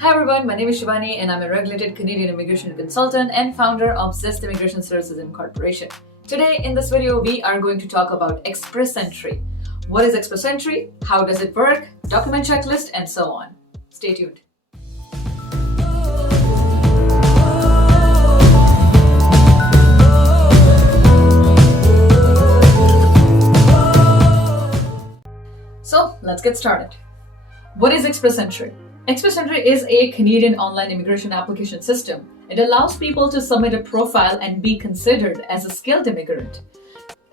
Hi everyone, my name is Shivani and I'm a regulated Canadian immigration consultant and founder of Zeste Immigration Services Incorporation. Today in this video, we are going to talk about Express Entry. What is Express Entry? How does it work? Document checklist and so on. Stay tuned. So let's get started. What is Express Entry? Express Entry is a Canadian online immigration application system. It allows people to submit a profile and be considered as a skilled immigrant.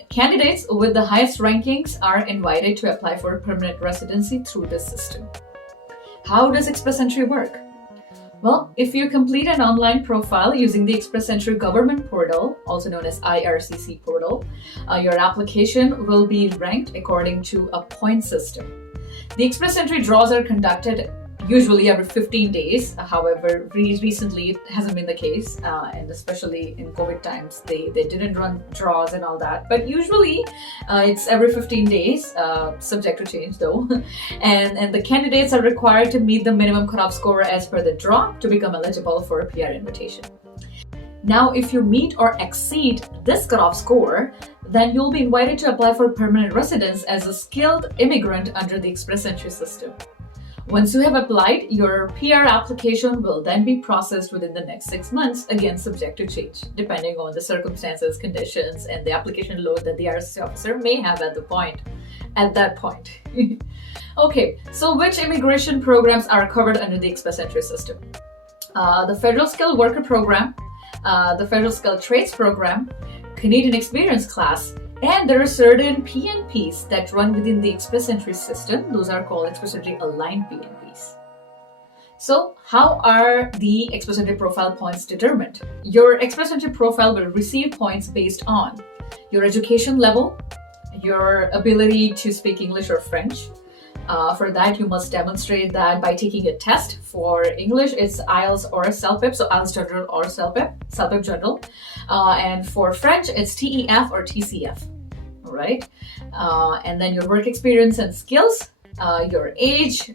Candidates with the highest rankings are invited to apply for permanent residency through this system. How does Express Entry work? Well, if you complete an online profile using the Express Entry government portal, also known as RCIC portal, your application will be ranked according to a point system. The Express Entry draws are conducted usually every 15 days. However, recently it hasn't been the case, and especially in COVID times, they didn't run draws and all that. But usually it's every 15 days, subject to change though. and the candidates are required to meet the minimum cutoff score as per the draw to become eligible for a PR invitation. Now, if you meet or exceed this cutoff score, then you'll be invited to apply for permanent residence as a skilled immigrant under the Express Entry system. Once you have applied, your PR application will then be processed within the next 6 months, again subject to change, depending on the circumstances, conditions, and the application load that the RCIC officer may have at that point. Okay, so which immigration programs are covered under the Express Entry system? The Federal Skilled Worker Program, the Federal Skilled Trades Program, Canadian Experience Class, and there are certain PNPs that run within the Express Entry system. Those are called Express Entry aligned PNPs. So how are the Express Entry profile points determined? Your Express Entry profile will receive points based on your education level, your ability to speak English or French. For that, you must demonstrate that by taking a test. For English, it's IELTS or CELPIP, so IELTS General or CELPIP General. And for French, it's TEF or TCF, all right? And then your work experience and skills, your age,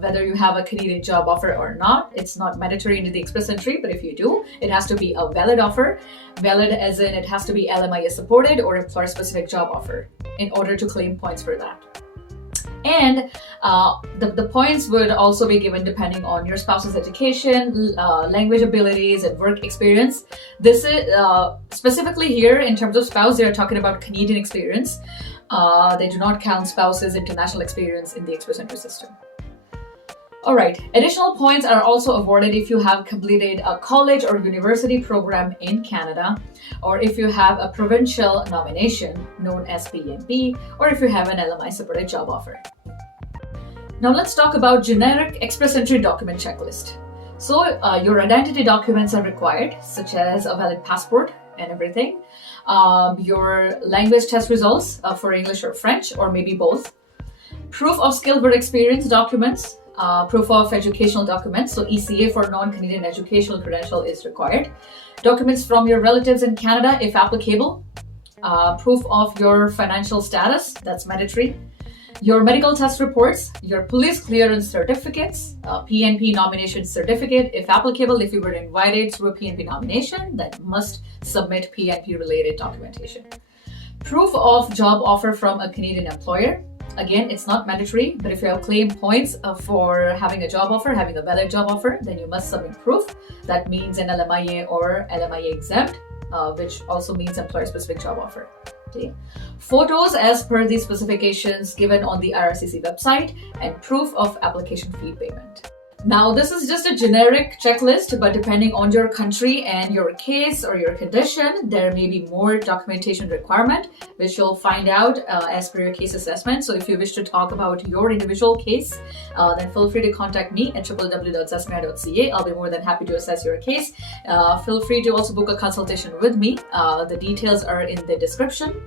whether you have a Canadian job offer or not. It's not mandatory into the Express Entry, but if you do, it has to be a valid offer. Valid as in it has to be LMIA supported or employer-specific job offer in order to claim points for that. And the points would also be given depending on your spouse's education, language abilities, and work experience. This is specifically here in terms of spouse, they are talking about Canadian experience. They do not count spouse's international experience in the Express Entry system. All right, additional points are also awarded if you have completed a college or university program in Canada, or if you have a provincial nomination known as PNP, or if you have an LMI supported job offer. Now let's talk about generic Express Entry document checklist. So your identity documents are required, such as a valid passport and everything, your language test results for English or French, or maybe both, proof of skilled work experience documents, proof of educational documents, so ECA for non-Canadian educational credential is required, documents from your relatives in Canada if applicable, proof of your financial status, that's mandatory, your medical test reports, your police clearance certificates, PNP nomination certificate if applicable. If you were invited through a PNP nomination, then must submit PNP related documentation. Proof of job offer from a Canadian employer. Again, it's not mandatory, but if you have claimed points for having a job offer, having a valid job offer, then you must submit proof. That means an LMIA or LMIA exempt, which also means employer-specific job offer. Okay. Photos as per the specifications given on the RCIC website, and proof of application fee payment. Now, this is just a generic checklist, but depending on your country and your case or your condition, there may be more documentation requirement, which you'll find out as per your case assessment. So if you wish to talk about your individual case, then feel free to contact me at www.zestme.ca. I'll be more than happy to assess your case. Feel free to also book a consultation with me. The details are in the description.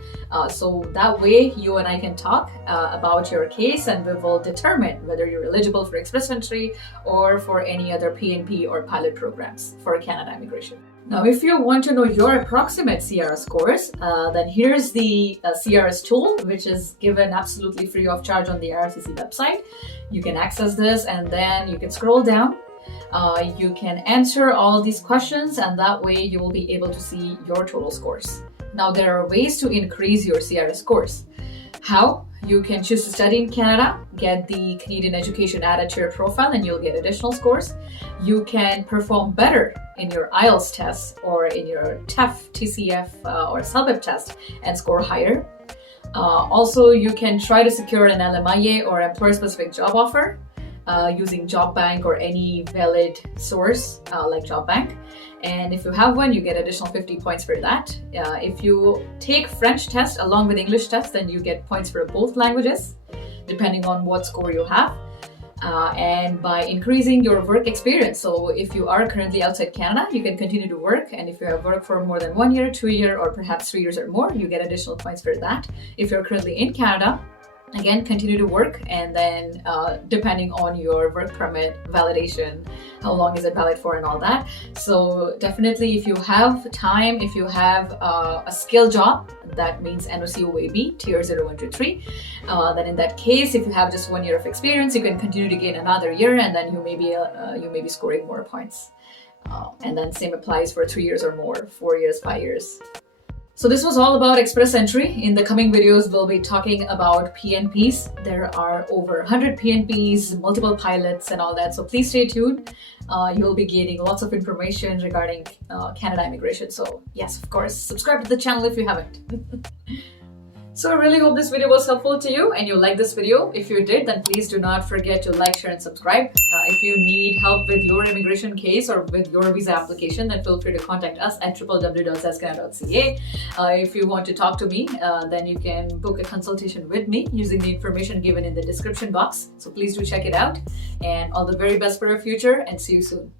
So that way you and I can talk about your case, and we will determine whether you're eligible for Express Entry or for any other PNP or pilot programs for Canada immigration. Now, if you want to know your approximate CRS scores, then here's the CRS tool, which is given absolutely free of charge on the RCIC website. You can access this and then you can scroll down. You can answer all these questions, and that way you will be able to see your total scores. Now, there are ways to increase your CRS scores. How? You can choose to study in Canada, get the Canadian education added to your profile, and you'll get additional scores. You can perform better in your IELTS test or in your TEF, TCF, or CELBIP test and score higher. Also, you can try to secure an LMIA or employer-specific job offer using Job Bank or any valid source like Job Bank. And if you have one, you get additional 50 points for that. If you take French test along with English test, then you get points for both languages, depending on what score you have. And by increasing your work experience. So if you are currently outside Canada, you can continue to work. And if you have worked for more than 1 year, 2 years, or perhaps 3 years or more, you get additional points for that. If you're currently in Canada, again, continue to work, and then depending on your work permit validation, how long is it valid for and all that. So definitely, if you have time, if you have a skill job, that means NOC OAB, tier 0, 1, 2, 3, then in that case, if you have just 1 year of experience, you can continue to gain another year, and then you may be scoring more points. And then same applies for 3 years or more, 4 years, 5 years. So this was all about Express Entry. In the coming videos, we'll be talking about PNPs. There are over 100 PNPs, multiple pilots and all that. So please stay tuned. You'll be gaining lots of information regarding Canada immigration. So yes, of course, subscribe to the channel if you haven't. So I really hope this video was helpful to you and you liked this video. If you did, then please do not forget to like, share and subscribe. If you need help with your immigration case or with your visa application, then feel free to contact us at www.zeste.ca. If you want to talk to me, then you can book a consultation with me using the information given in the description box. So please do check it out, and all the very best for your future, and see you soon.